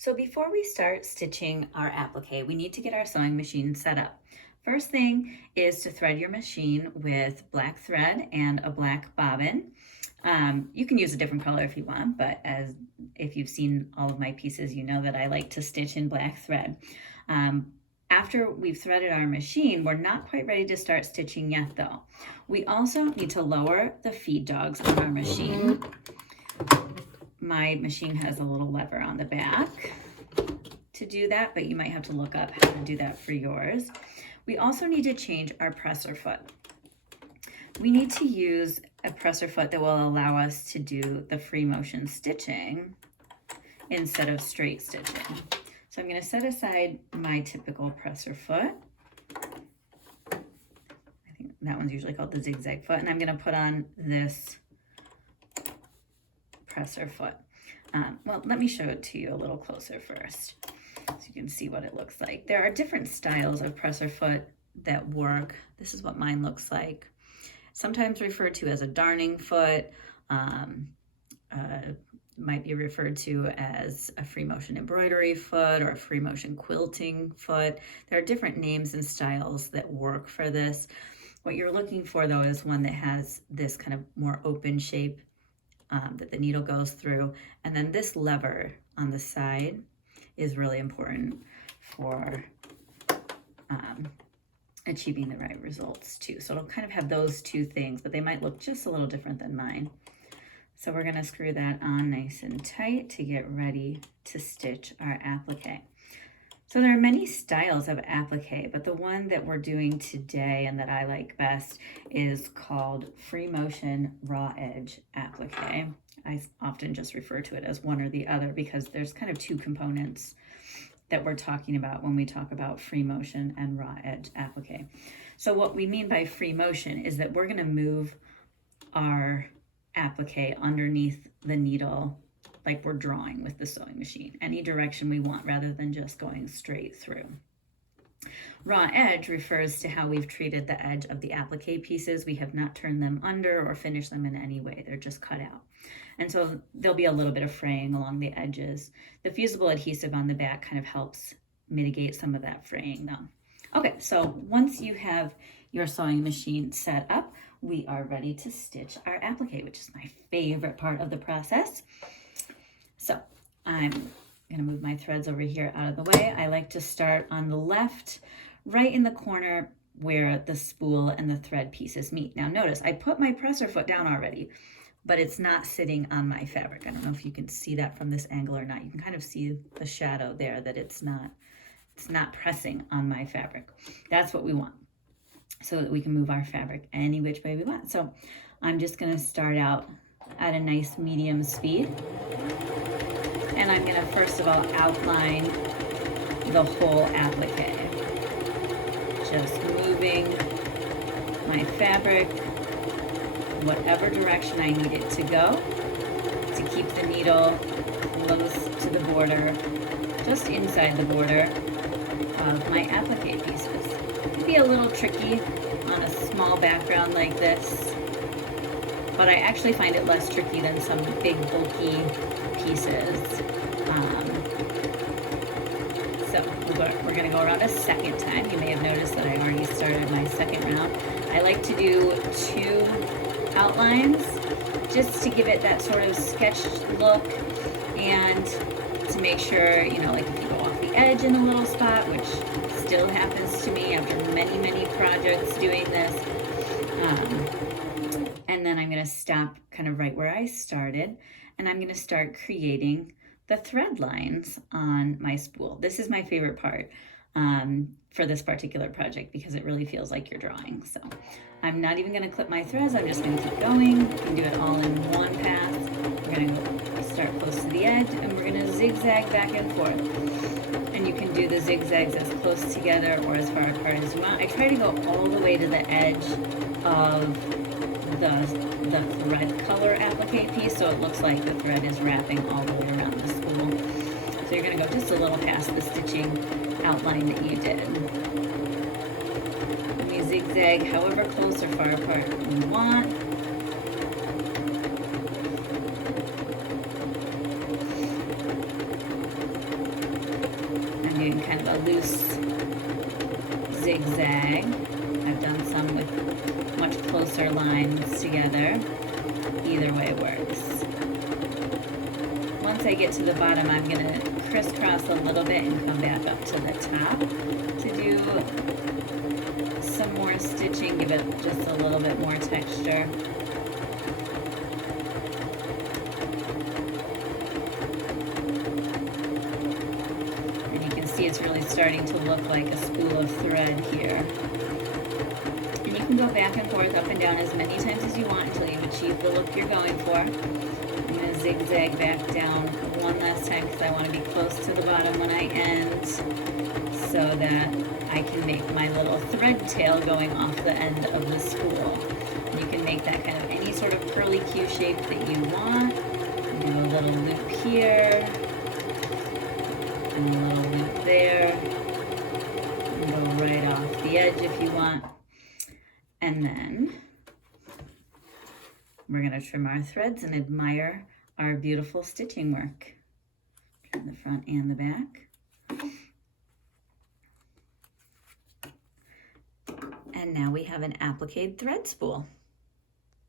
So before we start stitching our applique, we need to get our sewing machine set up. First thing is to thread your machine with black thread and a black bobbin. You can use a different color if you want, but if you've seen all of my pieces, you know that I like to stitch in black thread. After we've threaded our machine, we're not quite ready to start stitching yet though. We also need to lower the feed dogs on our machine. My machine has a little lever on the back to do that, but you might have to look up how to do that for yours. We also need to change our presser foot. We need to use a presser foot that will allow us to do the free motion stitching instead of straight stitching. So I'm going to set aside my typical presser foot. I think that one's usually called the zigzag foot, and I'm going to put on this presser foot. Well, let me show it to you a little closer first so you can see what it looks like. There are different styles of presser foot that work. This is what mine looks like. Sometimes referred to as a darning foot, might be referred to as a free motion embroidery foot or a free motion quilting foot. There are different names and styles that work for this. What you're looking for though is one that has this kind of more open shape that the needle goes through. And then this lever on the side is really important for achieving the right results too. So it'll kind of have those two things, but they might look just a little different than mine. So we're gonna screw that on nice and tight to get ready to stitch our applique. So there are many styles of applique, but the one that we're doing today and that I like best is called free motion raw edge applique. I often just refer to it as one or the other because there's kind of two components that we're talking about when we talk about free motion and raw edge applique. So what we mean by free motion is that we're going to move our applique underneath the needle like we're drawing with the sewing machine, any direction we want rather than just going straight through. Raw edge refers to how we've treated the edge of the applique pieces. We have not turned them under or finished them in any way. They're just cut out. And so there'll be a little bit of fraying along the edges. The fusible adhesive on the back kind of helps mitigate some of that fraying though. Okay, so once you have your sewing machine set up, we are ready to stitch our applique, which is my favorite part of the process. So I'm gonna move my threads over here out of the way. I like to start on the left, right in the corner where the spool and the thread pieces meet. Now notice, I put my presser foot down already, but it's not sitting on my fabric. I don't know if you can see that from this angle or not. You can kind of see the shadow there that it's not pressing on my fabric. That's what we want, so that we can move our fabric any which way we want. So I'm just gonna start out at a nice medium speed. And I'm gonna first of all outline the whole applique. Just moving my fabric whatever direction I need it to go to keep the needle close to the border, just inside the border of my applique pieces. It can be a little tricky on a small background like this, but I actually find it less tricky than some big bulky pieces. So we're gonna go around a second time. You may have noticed that I already started my second round. I like to do 2 outlines just to give it that sort of sketched look and to make sure, you know, like if you go off the edge in a little spot, which still happens to me after many, many projects doing this. And then I'm gonna stop kind of right where I started, and I'm gonna start creating the thread lines on my spool. This is my favorite part for this particular project because it really feels like you're drawing. So I'm not even gonna clip my threads, I'm just gonna keep going. You can do it all in one pass. We're gonna start close to the edge and we're gonna zigzag back and forth. And you can do the zigzags as close together or as far apart as you want. I try to go all the way to the edge of the thread color applique piece, so it looks like the thread is wrapping all the way around the spool. So you're going to go just a little past the stitching outline that you did. And you zigzag however close or far apart you want. kind of a loose zigzag. I've done some with much closer lines together. Either way works. Once I get to the bottom, I'm going to crisscross a little bit and come back up to the top to do some more stitching, give it just a little bit more texture. And you can see it's really starting to look like a spool of thread here. And you can go back and forth, up and down as many times as you want until you've achieved the look you're going for. I'm going to zigzag back down one last time because I want to be close to the bottom when I end so that I can make my little thread tail going off the end of the spool. And you can make that kind of any sort of curly Q shape that you want. Do a little loop here, and a little loop there, and go right off the edge if you want. And then we're going to trim our threads and admire our beautiful stitching work. Trim the front and the back. And now we have an appliqué thread spool.